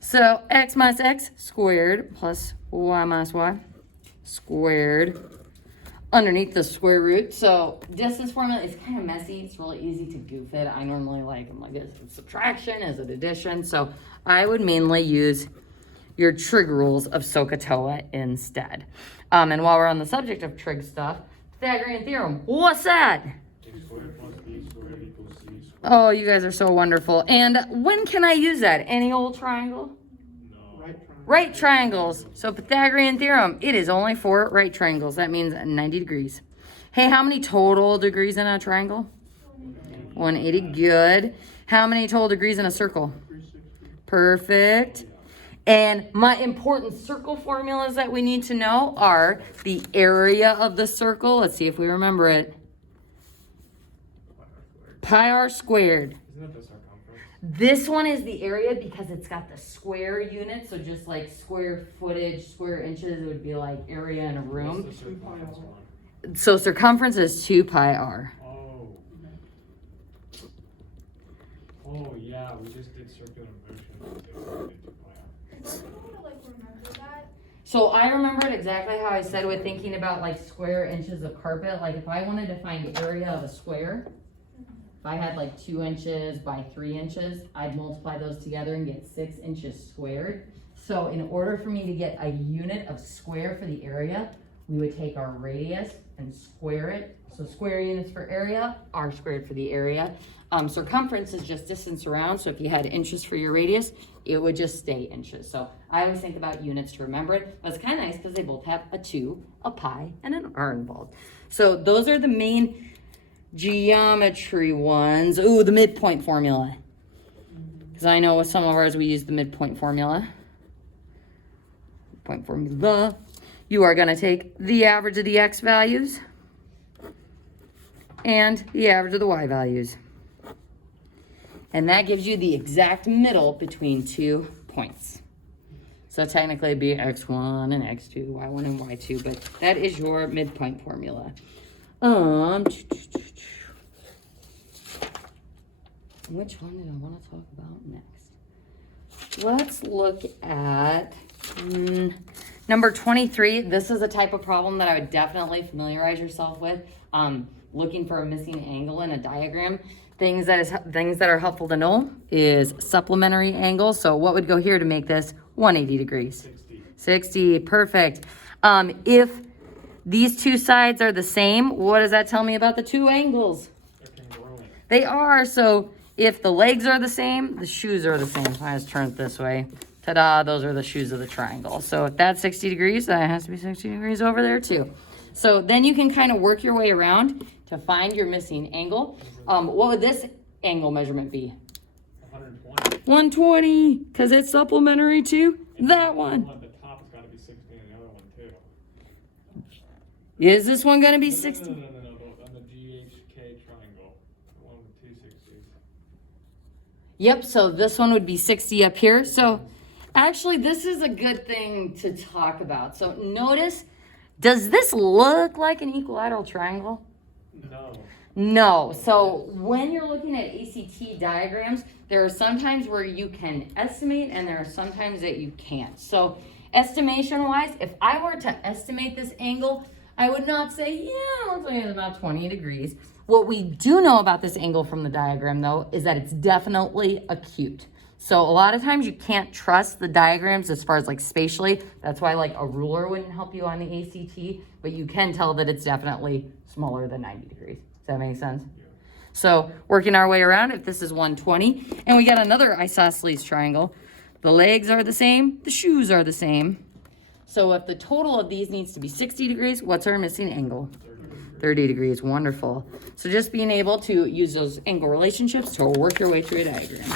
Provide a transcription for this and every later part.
So x minus x squared plus y minus y squared underneath the square root. So distance formula is kind of messy. It's really easy to goof it. I normally I'm like, is it subtraction? Is it addition? So I would mainly use your trig rules of SOHCAHTOA instead. And while we're on the subject of trig stuff, Pythagorean theorem, what's that? A squared plus b squared equals c squared. Oh, you guys are so wonderful. And when can I use that? Any old triangle? No. Right triangle. Right triangles. So Pythagorean theorem, it is only for right triangles. That means 90 degrees. Hey, how many total degrees in a triangle? 180, good. How many total degrees in a circle? 360. Perfect. And my important circle formulas that we need to know are the area of the circle. Let's see if we remember it. Pi r squared. Isn't that the circumference? This one is the area because it's got the square unit. So just like square footage, square inches, it would be like area in a room. What's the circumference one? So circumference is 2 pi r. Oh. Oh yeah, we just did circular motion. So I remember it exactly how I said with thinking about like square inches of carpet. Like if I wanted to find area of a square, if I had like 2 inches by 3 inches, I'd multiply those together and get 6 inches squared. So in order for me to get a unit of square for the area, we would take our radius and square it. So square units for area, r squared for the area. Circumference is just distance around. So if you had inches for your radius, it would just stay inches. So I always think about units to remember it. But it's kind of nice because they both have a 2, a pi, and an r involved. So those are the main geometry ones. Ooh, the midpoint formula. Because I know with some of ours we use the midpoint formula. Point formula. You are going to take the average of the x values and the average of the y values. And that gives you the exact middle between 2 points. So technically it'd be x1 and x2, y1 and y2, but that is your midpoint formula. Which one did I want to talk about next? Let's look at number 23. This is a type of problem that I would definitely familiarize yourself with. Looking for a missing angle in a diagram. Things that are helpful to know is supplementary angle. So what would go here to make this 180 degrees? 60, perfect. If these two sides are the same, what does that tell me about the two angles? They're congruent. They are. So if the legs are the same, the shoes are the same. If I just turn it this way, ta-da, those are the shoes of the triangle. So if that's 60 degrees, that has to be 60 degrees over there too. So then you can kind of work your way around to find your missing angle. What would this angle measurement be? 120. 120, because it's supplementary to that one. At the top, it's got to be 60, and the other one too. Is this one going to be 60? No. On the GHK triangle, the one with 2 60s. Yep, so this one would be 60 up here. So actually, this is a good thing to talk about. So notice, does this look like an equilateral triangle? No. No. So when you're looking at ACT diagrams, there are sometimes where you can estimate and there are sometimes that you can't. So estimation wise, if I were to estimate this angle, I would not say, yeah, looks like it's about 20 degrees. What we do know about this angle from the diagram though, is that it's definitely acute. So a lot of times you can't trust the diagrams as far as like spatially. That's why like a ruler wouldn't help you on the ACT, but you can tell that it's definitely smaller than 90 degrees. Does that make sense? Yeah. So working our way around, if this is 120, and we got another isosceles triangle, the legs are the same, the shoes are the same. So if the total of these needs to be 60 degrees, what's our missing angle? 30 degrees, wonderful. So just being able to use those angle relationships to work your way through a diagram.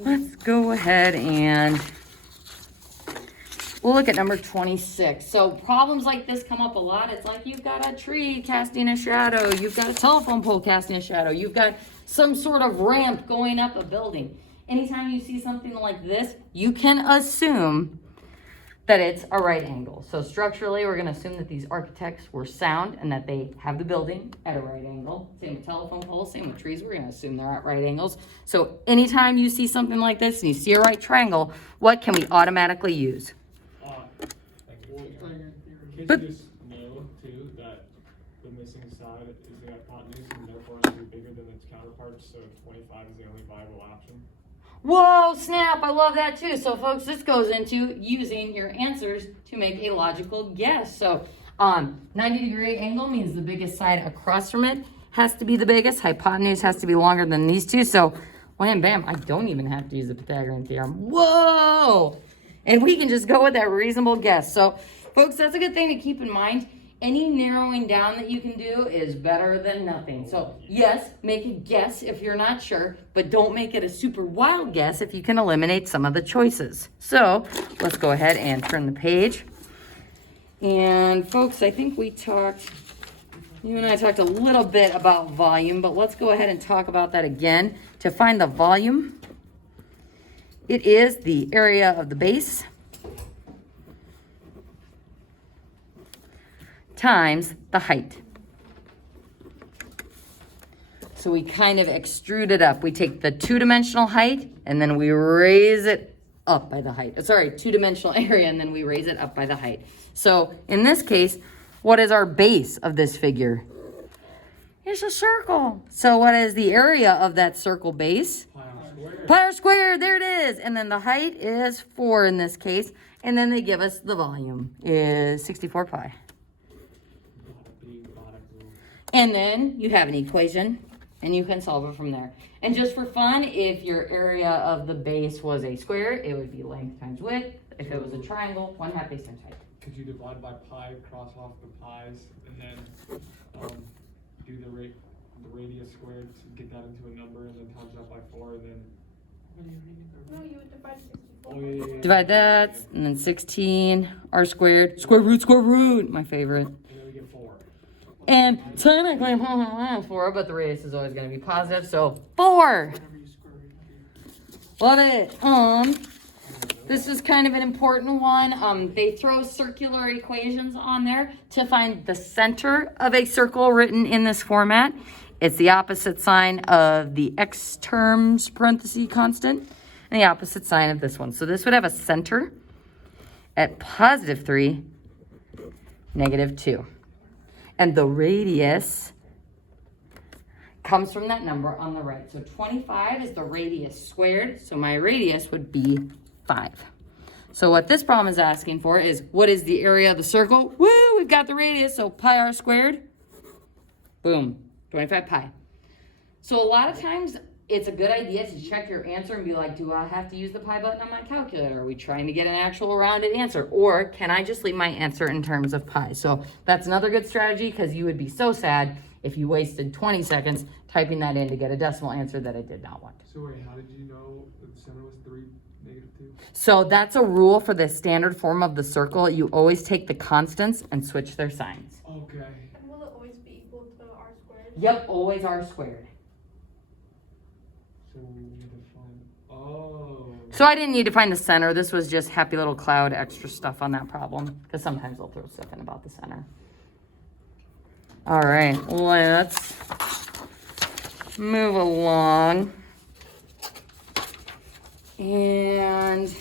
Let's go ahead and we'll look at number 26. So problems like this come up a lot. It's like you've got a tree casting a shadow. You've got a telephone pole casting a shadow. You've got some sort of ramp going up a building. Anytime you see something like this, you can assume that it's a right angle. So structurally, we're gonna assume that these architects were sound and that they have the building at a right angle. Same with telephone poles, same with trees, we're gonna assume they're at right angles. So anytime you see something like this and you see a right triangle, what can we automatically use? Can't But- you just know too that the missing side is the hypotenuse and therefore it's bigger than its counterparts, so 25 is the only viable option? Whoa, snap, I love that too. So folks, this goes into using your answers to make a logical guess. So 90-degree angle means the biggest side across from it has to be the biggest. Hypotenuse has to be longer than these two. So wham, bam, I don't even have to use the Pythagorean theorem. Whoa! And we can just go with that reasonable guess. So folks, that's a good thing to keep in mind. Any narrowing down that you can do is better than nothing. So yes, make a guess if you're not sure, but don't make it a super wild guess if you can eliminate some of the choices. So let's go ahead and turn the page. And folks, I think you and I talked a little bit about volume, but let's go ahead and talk about that again. To find the volume, it is the area of the base times the height. So we kind of extrude it up. We take the two-dimensional height and then we raise it up by the height. Sorry, two-dimensional area and then we raise it up by the height. So in this case, what is our base of this figure? It's a circle. So what is the area of that circle base? Pi r squared, there it is. And then the height is 4 in this case. And then they give us the volume is 64 pi. And then you have an equation and you can solve it from there. And just for fun, if your area of the base was a square, it would be length times width. If it was a triangle, 1/2 base times height. Could you divide by pi, cross off the pi's, and then do the radius squared to get that into a number, and then times that by 4, and then... No, you would divide 64. Oh, yeah. Divide that, and then 16, r squared, square root, my favorite. And then we get 4. And technically, 4, but the radius is always going to be positive, so 4. Love it. This is kind of an important one. They throw circular equations on there to find the center of a circle written in this format. It's the opposite sign of the x terms parenthesis constant and the opposite sign of this one. So this would have a center at +3, -2. And the radius comes from that number on the right. So 25 is the radius squared. So my radius would be 5. So what this problem is asking for is, what is the area of the circle? Woo, we've got the radius, so pi r squared. Boom, 25 pi. So a lot of times, it's a good idea to check your answer and be like, do I have to use the pi button on my calculator? Are we trying to get an actual rounded answer? Or can I just leave my answer in terms of pi? So that's another good strategy, because you would be so sad if you wasted 20 seconds typing that in to get a decimal answer that I did not want. So wait, how did you know that the center was 3, -2? So that's a rule for the standard form of the circle. You always take the constants and switch their signs. Okay. And will it always be equal to r squared? Yep, always r squared. So we need to find... Oh. So I didn't need to find the center. This was just happy little cloud extra stuff on that problem, because sometimes they'll throw stuff in about the center. All right, let's move along. And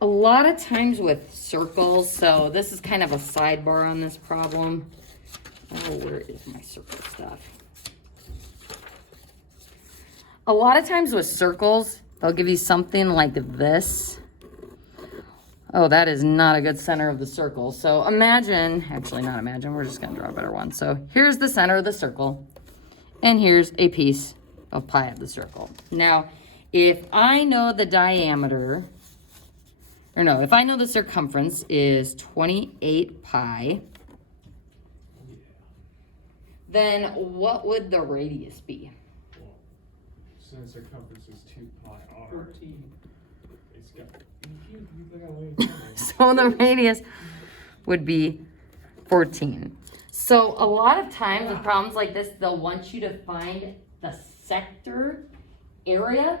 a lot of times with circles, so this is kind of a sidebar on this problem. Oh, where is my circle stuff? A lot of times with circles, they'll give you something like this. Oh, that is not a good center of the circle. So imagine, actually not imagine, we're just gonna draw a better one. So here's the center of the circle, and here's a piece of pi of the circle. Now, if I know the diameter, or no, if I know the circumference is 28 pi, then what would the radius be? Well, since circumference is 2 pi r. 14. It's got... You think I learned something? So the radius would be 14. So a lot of times with problems like this, they'll want you to find the sector area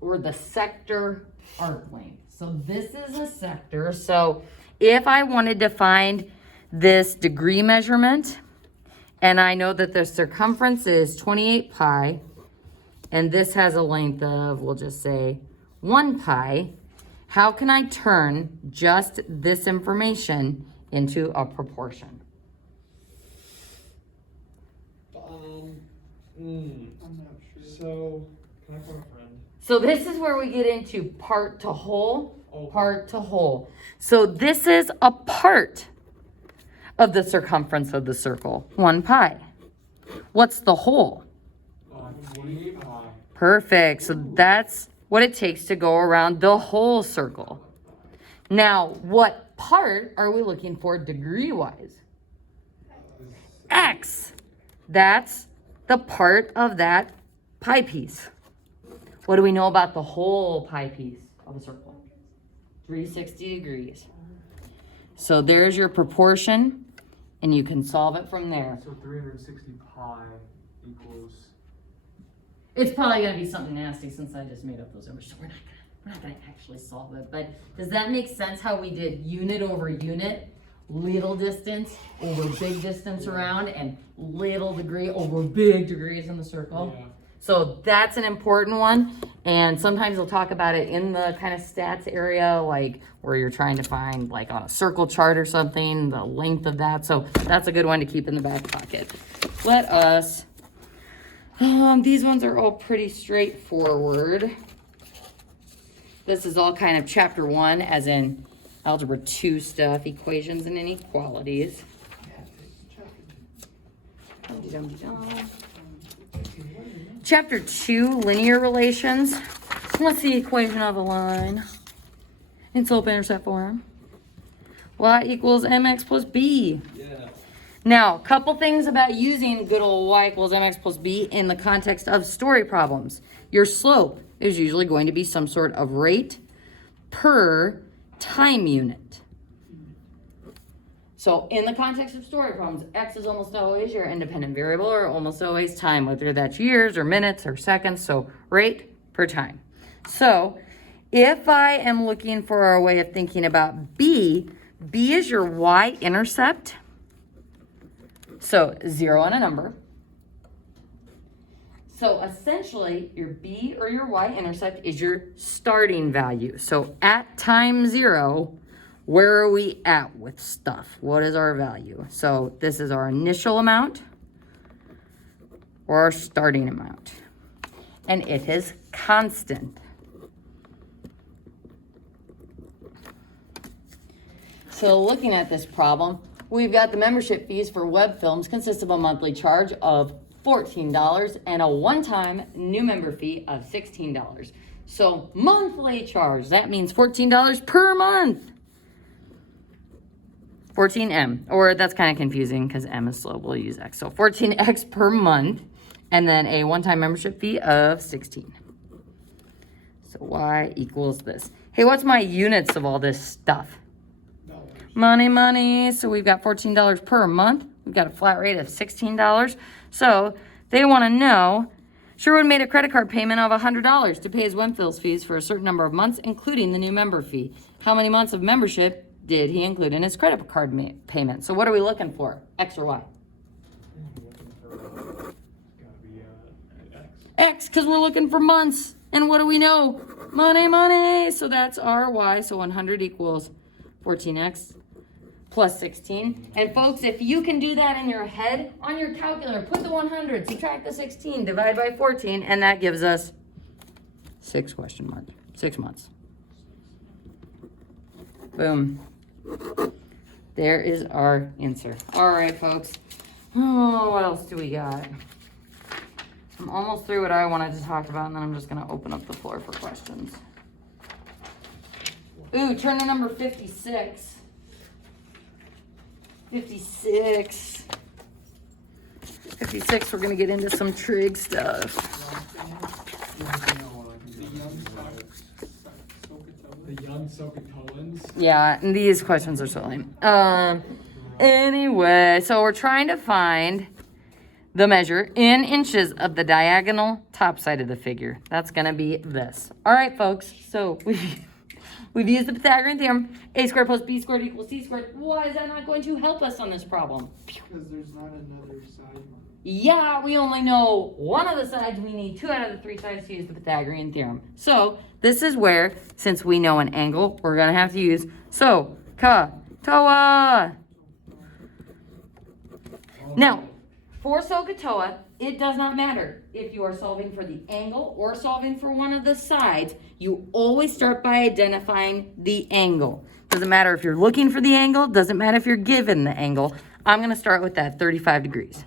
or the sector arc length. So this is a sector. So if I wanted to find this degree measurement, and I know that the circumference is 28 pi, and this has a length of, we'll just say 1 pi, how can I turn just this information into a proportion? I'm not sure. So, can I phone a friend? So this is where we get into part to whole, Okay. part to whole. So this is a part of the circumference of the circle, 1 pi. What's the whole? 28 pi. Perfect. So that's what it takes to go around the whole circle. Now, what part are we looking for degree-wise? X. That's the part of that pi piece. What do we know about the whole pi piece of a circle? 360 degrees. So there's your proportion, and you can solve it from there. So 360 pi equals. It's probably gonna be something nasty since I just made up those numbers, so we're not gonna actually solve it. But does that make sense how we did unit over unit, little distance over big distance around, and little degree over big degrees in the circle? Yeah. So that's an important one, and sometimes we'll talk about it in the kind of stats area, like where you're trying to find, like on a circle chart or something, the length of that. So that's a good one to keep in the back pocket. Let us, these ones are all pretty straightforward. This is all kind of chapter 1, as in algebra 2 stuff, equations and inequalities. Dum-de-dum-de-dum. Chapter 2, linear relations. What's the equation of a line in slope-intercept form? Y equals mx plus b. Yeah. Now, a couple things about using good old y equals mx plus b in the context of story problems. Your slope is usually going to be some sort of rate per time unit. So in the context of story problems, x is almost always your independent variable, or almost always time, whether that's years or minutes or seconds. So rate per time. So if I am looking for a way of thinking about b is your y-intercept. So 0 and a number. So essentially your b or your y-intercept is your starting value. So at time 0, where are we at with stuff? What is our value? So this is our initial amount or our starting amount. And it is constant. So looking at this problem, we've got the membership fees for web films consist of a monthly charge of $14 and a one-time new member fee of $16. So monthly charge, that means $14 per month. 14M, or that's kind of confusing because M is slow, we'll use X. So 14X per month, and then a one-time membership fee of 16. So Y equals this. Hey, what's my units of all this stuff? Money. So we've got $14 per month. We've got a flat rate of $16. So they want to know, Sherwood made a credit card payment of $100 to pay his WebFills fees for a certain number of months, including the new member fee. How many months of membership did he include in his credit card payment? So what are we looking for? X or Y? Gotta be X. X, because we're looking for months. And what do we know? Money. So that's our Y. So 100 equals 14X plus 16. And folks, if you can do that in your head, on your calculator, put the 100, subtract the 16, divide by 14, and that gives us 6 months. Boom. There is our answer. All right, folks. Oh, what else do we got? I'm almost through what I wanted to talk about, and then I'm just going to open up the floor for questions. Ooh, turn to number 56. 56, we're going to get into some trig stuff. The young Sokotoans. Yeah, and these questions are so lame. Anyway, so we're trying to find the measure in inches of the diagonal top side of the figure. That's gonna be this. All right, folks, so we've used the Pythagorean theorem. A squared plus B squared equals C squared. Why is that not going to help us on this problem? Because there's not another side. Yeah, we only know one of the sides. We need 2 out of the 3 sides to use the Pythagorean theorem. So this is where, since we know an angle, we're gonna have to use SOHCAHTOA. Now, for SOHCAHTOA, it does not matter if you are solving for the angle or solving for one of the sides. You always start by identifying the angle. Doesn't matter if you're looking for the angle, doesn't matter if you're given the angle. I'm gonna start with that 35 degrees.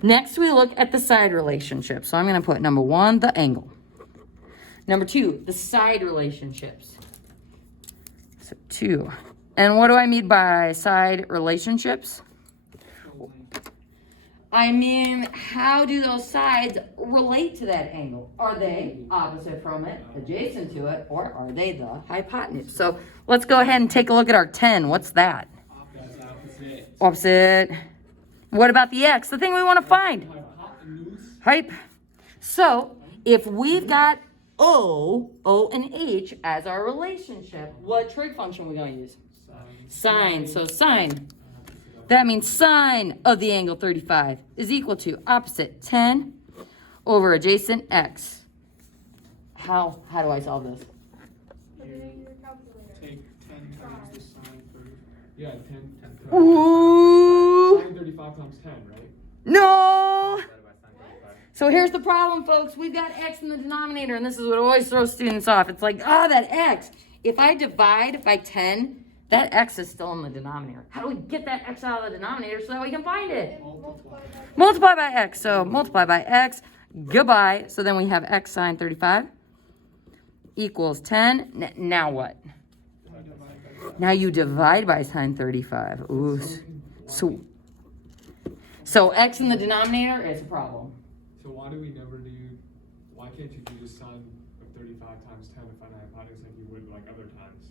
Next, we look at the side relationship. So I'm gonna put number 1, the angle. Number 2, the side relationships. So 2. And what do I mean by side relationships? I mean, how do those sides relate to that angle? Are they opposite from it, adjacent to it, or are they the hypotenuse? So let's go ahead and take a look at our 10. What's that? That's opposite. Opposite. What about the x? The thing we want to find. Hypotenuse. Hype. So if we've got O, and H as our relationship, what trig function are we going to use? Sine. So sine. That means sine of the angle 35 is equal to opposite 10 over adjacent x. How do I solve this? Put it in your calculator. Take 10 times the sine for. Yeah, 10. Ooh. Sine 35 times 10, right? No! So here's the problem, folks. We've got x in the denominator, and this is what always throws students off. It's like, that x. If I divide by 10, that x is still in the denominator. How do we get that x out of the denominator so that we can find it? Multiply by Multiply by x. So multiply by x. Goodbye. So then we have x sine 35 equals 10. Now what? Now you divide by sine 35. Ooh. So x in the denominator is a problem. So why can't you do the sine of 35 times 10 to find the hypotenuse like you would like other times?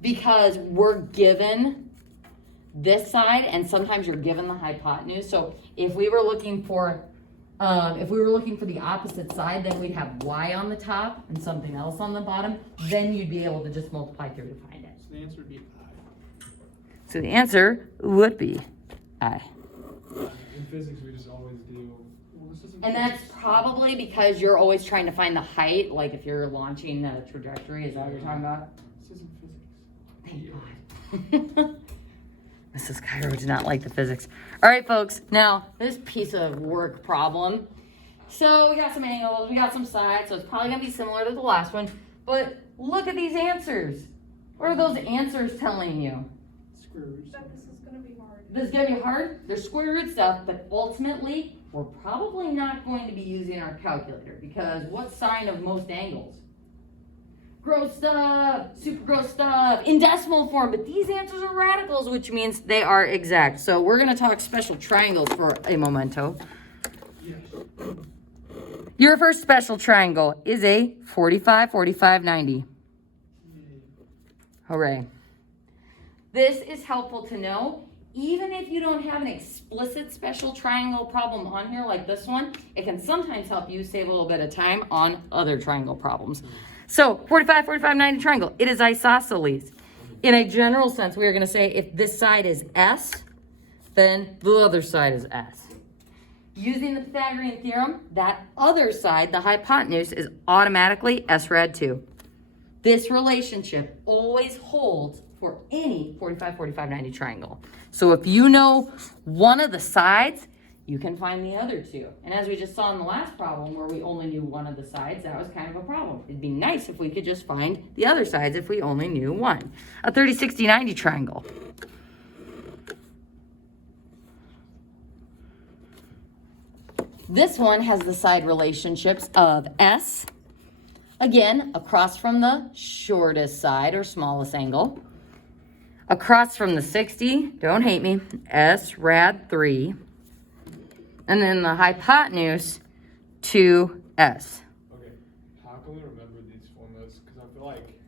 Because we're given this side, and sometimes you're given the hypotenuse. So if we were looking for the opposite side, then we'd have y on the top and something else on the bottom. Then you'd be able to just multiply through to find it. So the answer would be I. So the answer would be I. In physics, we just always do. Well, this isn't And that's physics. probably because you're always trying to find the height, like if you're launching a trajectory. Is that what you're talking about? This isn't physics. Thank God. Mrs. Cairo did not like the physics. All right, folks. Now, this piece of work problem. So we got some angles, we got some sides, so it's probably going to be similar to the last one. But look at these answers. What are those answers telling you? Square root. that this is gonna be hard. This is going to be hard. They're square root stuff, but ultimately, we're probably not going to be using our calculator because what's sine of most angles? Gross stuff, super gross stuff, in decimal form, but these answers are radicals, which means they are exact. So we're going to talk special triangles for a momento. Yes. Your first special triangle is a 45, 45, 90. Yay. Hooray. This is helpful to know. Even if you don't have an explicit special triangle problem on here like this one, it can sometimes help you save a little bit of time on other triangle problems. So 45, 45, 90 triangle, it is isosceles. In a general sense, we are going to say if this side is S, then the other side is S. Using the Pythagorean theorem, that other side, the hypotenuse, is automatically S rad 2. This relationship always holds for any 45, 45, 90 triangle. So if you know one of the sides, you can find the other two. And as we just saw in the last problem where we only knew one of the sides, that was kind of a problem. It'd be nice if we could just find the other sides if we only knew one. A 30, 60, 90 triangle. This one has the side relationships of S, again, across from the shortest side or smallest angle. Across from the 60, don't hate me, S rad 3. And then the hypotenuse, 2S. Okay, how can we remember these formulas? Because I feel like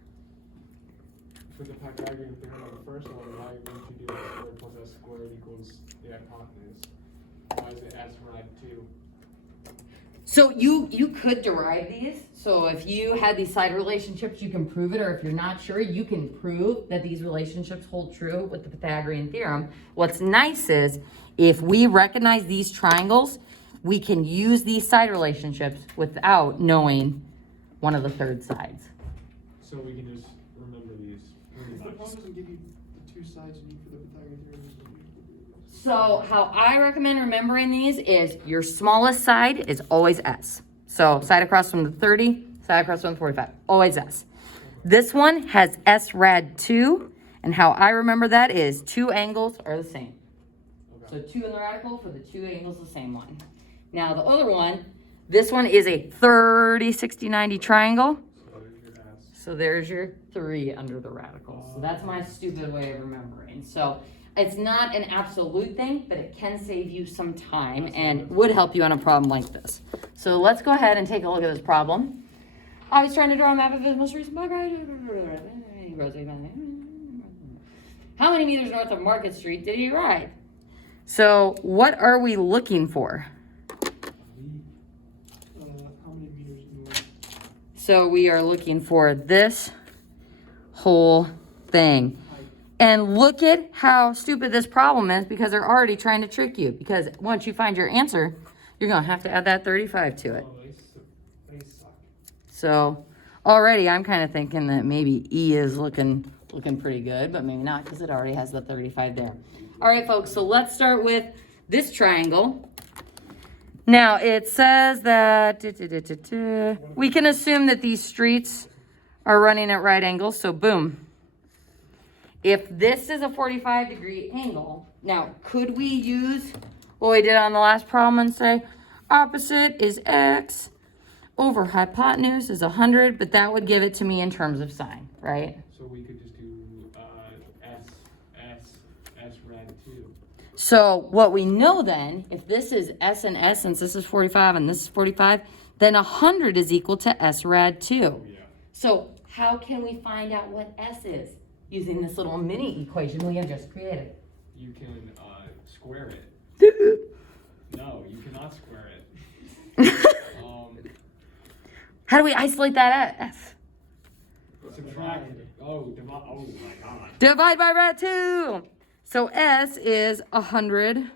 for the Pythagorean theorem on the first one, why wouldn't you do x squared plus s squared equals the hypotenuse? So you could derive these. So if you had these side relationships, you can prove it, or if you're not sure, you can prove that these relationships hold true with the Pythagorean theorem. What's nice is if we recognize these triangles, we can use these side relationships without knowing one of the third sides. So we can just remember these pretty If the much. problem doesn't give you the two sides you need for the Pythagorean theorem, So how I recommend remembering these is your smallest side is always S. So side across from the 30, side across from the 45, always S. This one has S rad 2, and how I remember that is two angles are the same. So 2 in the radical for the two angles, the same one. Now the other one, this one is a 30, 60, 90 triangle. So there's your S. So there's your 3 under the radical. So that's my stupid way of remembering. So it's not an absolute thing, but it can save you some time and would help you on a problem like this. So let's go ahead and take a look at this problem. I was trying to draw a map of his most recent book. How many meters north of Market Street did he ride? So what are we looking for? how many meters north? So we are looking for this whole thing. And look at how stupid this problem is, because they're already trying to trick you. Because once you find your answer, you're going to have to add that 35 to it. Oh, they suck. So already I'm kind of thinking that maybe E is looking pretty good, but maybe not, because it already has the 35 there. All right, folks, so let's start with this triangle. Now it says that we can assume that these streets are running at right angles, so boom. If this is a 45-degree angle, now could we use what we did on the last problem and say opposite is x over hypotenuse is 100, but that would give it to me in terms of sine, right? So we could just do S rad 2. So what we know then, if this is S and S, since this is 45 and this is 45, then 100 is equal to S rad 2. Yeah. So how can we find out what S is? Using this little mini equation we have just created. You can square it. No, you cannot square it. How do we isolate that F? Subtract. Oh my God. Divide by rad 2. So S is 100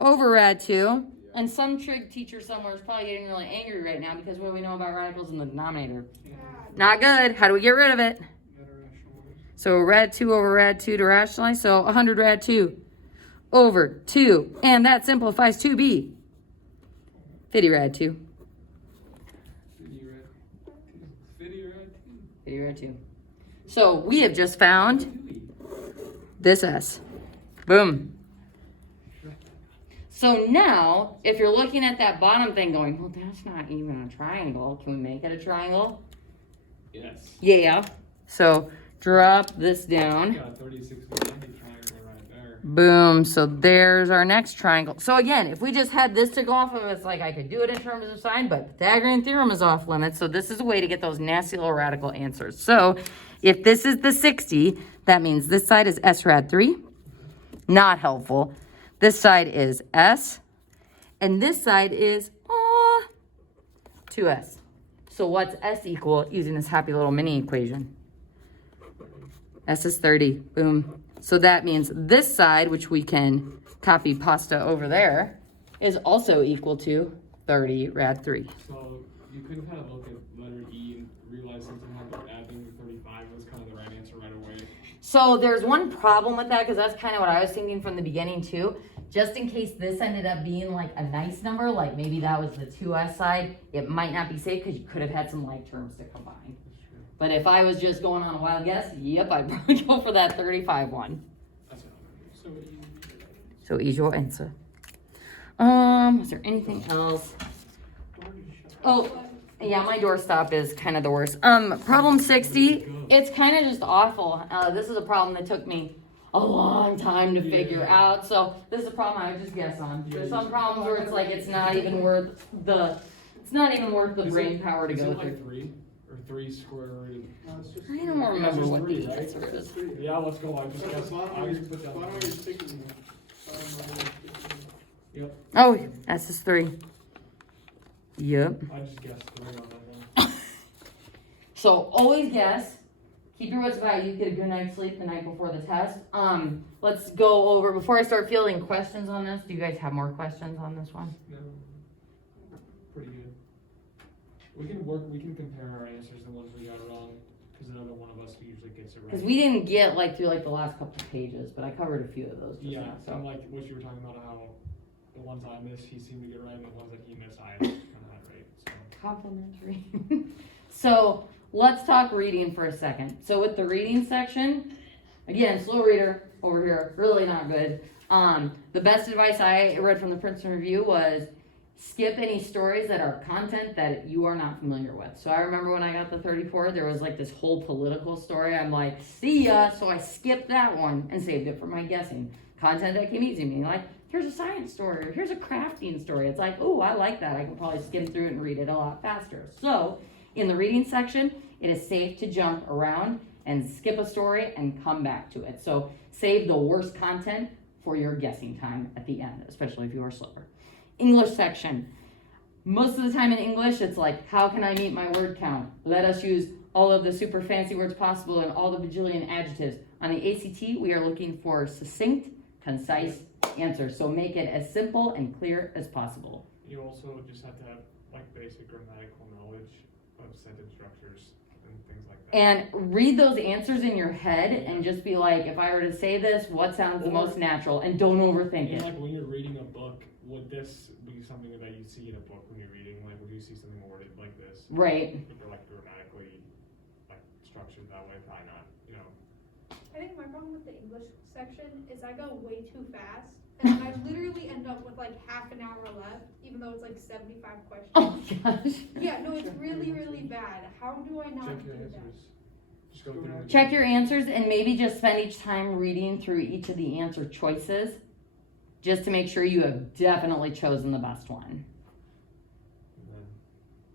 over rad 2. And some trig teacher somewhere is probably getting really angry right now, because what do we know about radicals in the denominator? Not good. How do we get rid of it? You gotta rationalize. So rad 2 over rad 2 to rationalize. So 100 rad 2 over 2. And that simplifies to be 50 rad 2. 50 rad 2. So we have just found this S. Boom. So now, if you're looking at that bottom thing going, well, that's not even a triangle. Can we make it a triangle? Yes. Yeah. So drop this down. Got a 36 90 triangle right there. Boom. So there's our next triangle. So again, if we just had this to go off of, it's like I could do it in terms of sine, but Pythagorean theorem is off limits. So this is a way to get those nasty little radical answers. So if this is the 60, that means this side is S rad 3. Not helpful. This side is S. And this side is 2S. So what's S equal using this happy little mini equation? S is 30. Boom. So that means this side, which we can copy pasta over there, is also equal to 30 rad 3. So you could have had a look at letter E and realized something how adding the 35 was kind of the right answer right away. So there's one problem with that, because that's kind of what I was thinking from the beginning too. Just in case this ended up being like a nice number, like maybe that was the 2S side, it might not be safe because you could have had some like terms to combine. But if I was just going on a wild guess, yep, I'd probably go for that 35 one. That's what So what do you? So is your answer. Was there anything else? Oh, yeah, my doorstop is kind of the worst. Problem 60, it's kind of just awful. This is a problem that took me a long time to figure out. So this is a problem I would just guess on. There's some problems where it's like it's not even worth the brain power to Is go it through. like 3 or 3 square rooted? No, it's just. I don't remember just what three, the right? answer It's is. just three. Yeah, let's go. I just But guessed. the bottom I where just put you're, down. bottom where you're sticking them. Bottom where you're sticking them. Yep. Oh, S is 3. Yep. I just guessed 3 on that one. So always guess. Keep your wits about you. Get a good night's sleep the night before the test. Let's go over, before I start fielding questions on this, do you guys have more questions on this one? No. Pretty good. We can compare our answers to ones we got wrong, because another one of us usually gets it right. Because we didn't get like through like the last couple of pages, but I covered a few of those just Yeah, now, so so. like what you were talking about, how the ones I missed, he seemed to get right, and the ones that he missed, I kind of had right, so. Complimentary. So let's talk reading for a second. So with the reading section, again, slow reader over here, really not good. The best advice I read from the Princeton Review was skip any stories that are content that you are not familiar with. So I remember when I got the 34, there was like this whole political story. I'm like, see ya. So I skipped that one and saved it for my guessing. Content that came easy to me. Like, here's a science story, or here's a crafting story. It's like, oh, I like that. I can probably skim through it and read it a lot faster. So in the reading section, it is safe to jump around and skip a story and come back to it. So save the worst content for your guessing time at the end, especially if you are slower. English section. Most of the time in English, it's like, how can I meet my word count? Let us use all of the super fancy words possible and all the bajillion adjectives. On the ACT, we are looking for succinct, concise answers. So make it as simple and clear as possible. You also just have to have like basic grammatical knowledge of sentence structures and things like that. And read those answers in your head and just be like, if I were to say this, what sounds the Or- most natural? And don't overthink And it. like when you're reading a book, would this be something that you see in a book when you're reading? Like, would you see something worded like this? Right. If they're like grammatically like structured that way, probably not. You know. I think my problem with the English section is I go way too fast, and I literally end up with like half an hour left, even though it's like 75 questions. Oh gosh. Yeah, no, it's really, really bad. How do I not Check your do that? answers. Just go through. it. Check your answers and maybe just spend each time reading through each of the answer choices just to make sure you have definitely chosen the best one. And then-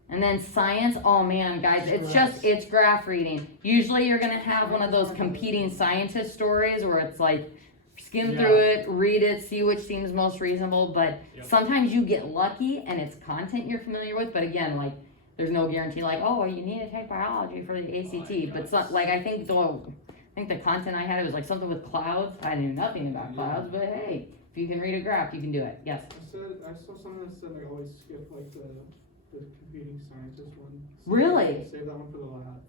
And then science, oh man, guys, Just it's graph reading. Usually you're gonna have one of those competing scientist stories where it's like skim through it, read it, see which seems most reasonable, but Yep. sometimes you get lucky and it's content you're familiar with, but again, like there's no guarantee like, oh, you need to take biology for the ACT, but it's not, like I think the content I had, it was like something with clouds. I knew nothing about clouds, but hey, if you can read a graph, you can do it. Yes. I saw something that said like always skip like the competing scientist one. Really? Save that one for the lab.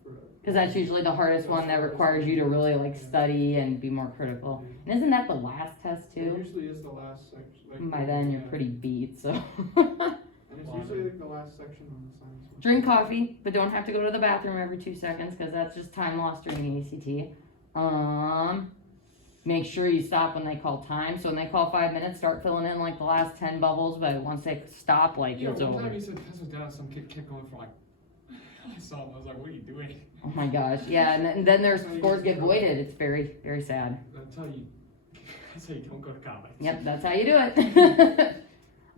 Because that's usually the hardest one that requires you to really like study and be more critical. And isn't that the last test It too? usually is the last section. Like, By then you're yeah. pretty beat, so. And it's usually like the last section on the science one. Drink coffee, but don't have to go to the bathroom every 2 seconds because that's just time lost during the ACT. Make sure you stop when they call time. So when they call 5 minutes, start filling in like the last 10 bubbles, but once they stop, like Yeah, it's one over. time he said test was down, some kid kept going for like. I saw him. I was like, "What are you doing?" Oh my gosh, yeah, and then their scores get voided. It's very, very sad. That's how you. That's how you don't go to college. Yep, that's how you do it.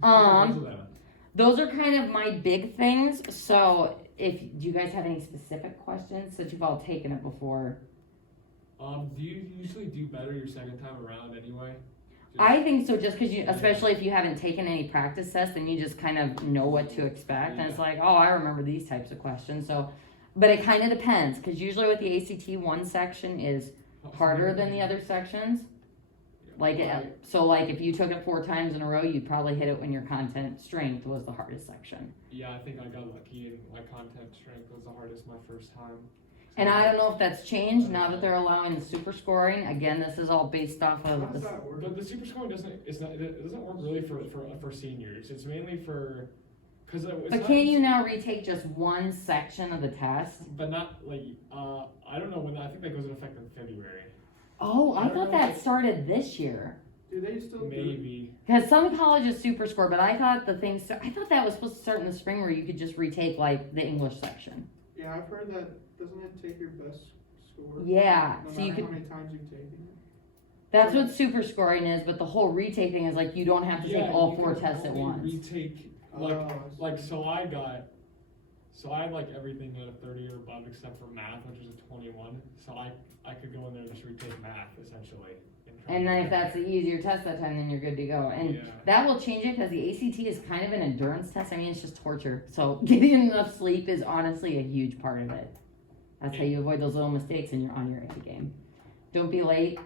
Where's that? Those are kind of my big things. So, do you guys have any specific questions since you've all taken it before? Do you usually do better your second time around anyway? I think so, just because especially if you haven't taken any practice tests, then you just kind of know what to expect, and it's like, oh, I remember these types of questions. So, but it kind of depends, because usually with the ACT, one section is harder than the other sections. Like, so like if you took it 4 times in a row, you'd probably hit it when your content strength was the hardest section. Yeah, I think I got lucky and my content strength was the hardest my first time. And I don't know if that's changed now that they're allowing the super scoring. Again, this is all based off How of does the, that work? But the super scoring it doesn't work really for seniors. It's mainly for, cause it's but not- can't you now retake just one section of the test? But not like, I don't know when, I think that goes into effect in February. Oh, I I don't thought know. that started this year. Do they still do it? Maybe. Because some colleges super score, but I thought I thought that was supposed to start in the spring where you could just retake like the English section. Yeah, I've heard that. Doesn't it take your best score? Yeah, No so you matter could. how many times you've taken it. That's what super scoring is, but the whole retaking is like you don't have to take all you 4 can tests at only once. Retake, like, Oh, like, so I got So I have like everything at a 30 or above except for math, which is a 21. So I could go in there and just retake math essentially. Try And to then get if that's the easier test that time, then you're good to go. And Yeah. that will change it because the ACT is kind of an endurance test. I mean, it's just torture. So getting enough sleep is honestly a huge part of it. That's how you avoid those little mistakes and you're on your A game. Don't be late.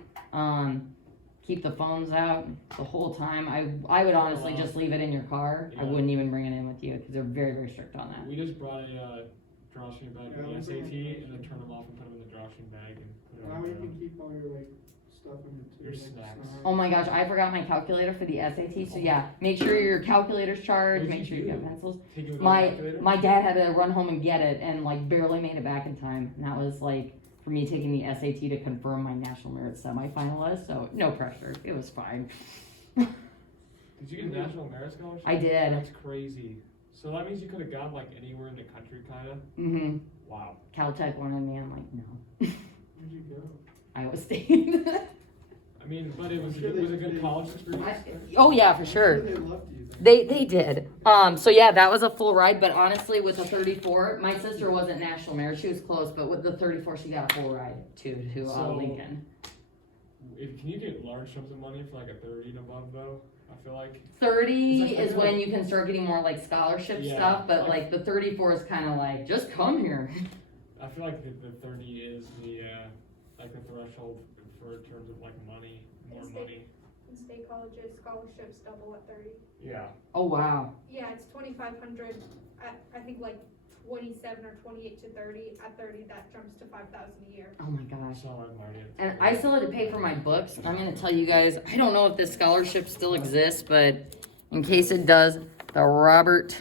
Keep the phones out the whole time. I would honestly just leave it in your car. I Yeah. wouldn't even bring it in with you because they're very, very strict on that. We just brought a drawstring bag Yeah, for the we bring SAT it. and then turn them off and put them in the drawstring bag and put it Now on you the can keep all your like stuff in it too. Your like snacks. Oh my gosh, I forgot my calculator for the SAT. So yeah, make sure your calculator's charged. What'd Make you sure you do? got pencils. Take it with My the calculator? my dad had to run home and get it and like barely made it back in time. And that was like for me taking the SAT to confirm my national merit semifinalist. So no pressure. It was fine. Did you get a national merit scholarship? I did. That's crazy. So that means you could have gone like anywhere in the country, kinda. Mm-hmm. Wow. Caltech wanted me. I'm like, no. Where'd you go? Iowa State. I mean, but it was I'm sure it was a they- good they- college experience. Oh yeah, for I'm sure. They loved you. They did. So yeah, that was a full ride. But honestly, with the 34, my sister wasn't national merit. She was close, but with the 34, she got a full ride to So- Lincoln. Can you get large sums of money for like a 30 and above though? I feel like. 30 It's like- is when you can start getting more like scholarship Yeah, stuff, but like- like the 34 is kind of like just come here. I feel like the 30 is the like the threshold for in terms of like money, more It's money. In state colleges, scholarships double at 30. Yeah. Oh wow. Yeah, it's 2,500 at, I think like 27 or 28 to 30. At 30, that jumps to 5,000 a year. Oh my gosh. So I'm already. And I still had to pay for my books. I'm gonna tell you guys, I don't know if this scholarship still exists, but in case it does, the Robert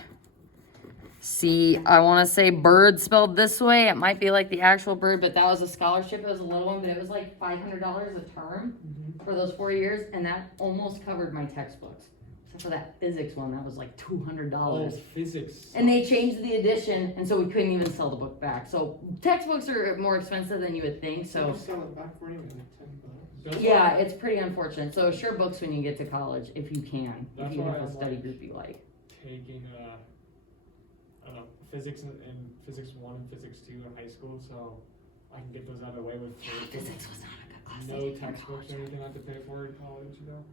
C. I want to say Bird spelled this way. It might be like the actual Bird, but that was a scholarship. It was a little one, but it was like $500 a term for those 4 years, and that almost covered my textbooks. Except for that physics one, that was like $200. Oh, physics. And they changed the edition, and so we couldn't even sell the book back. So textbooks are more expensive than you would think. So Just sell it back for anyway, like $10. That's yeah, why- it's pretty unfortunate. So share books when you get to college, if you can, That's if you why have a I'm study like- group you like. taking I don't know, physics and physics 1 and physics 2 in high school, so I can get those out of the way with Physics was not a good class. to no take in textbooks college. or anything I have to pay for in college, you know?